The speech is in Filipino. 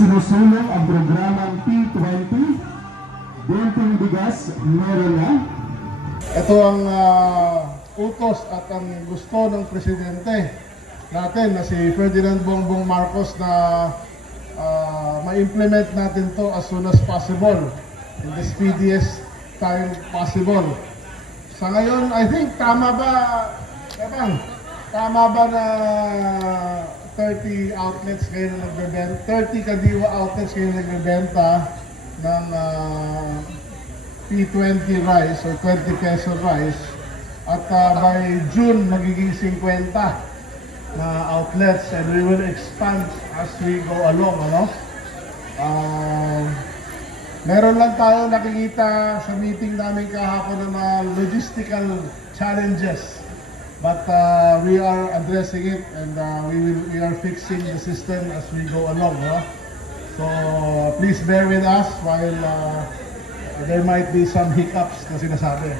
sinusulong ang programang P20. 20 bigas, meron na. Ito ang utos at ang gusto ng presidente natin na si Ferdinand Bongbong Marcos na ma-implement natin to as soon as possible in the speediest time possible. Sa ngayon, I think tama ba, tama ba na 30 outlets kayo na nagbebenta, 30 Kadiwa outlets kayo na nagbebenta ng P20 rice or 20 peso rice, at by June magiging 50 na outlets, and we will expand as we go along, ano? Meron lang tayo nakikita sa meeting namin kahapon na logistical challenges, but we are addressing it, and we are fixing the system as we go along, no? So please bear with us while there might be some hiccups na sinasabi.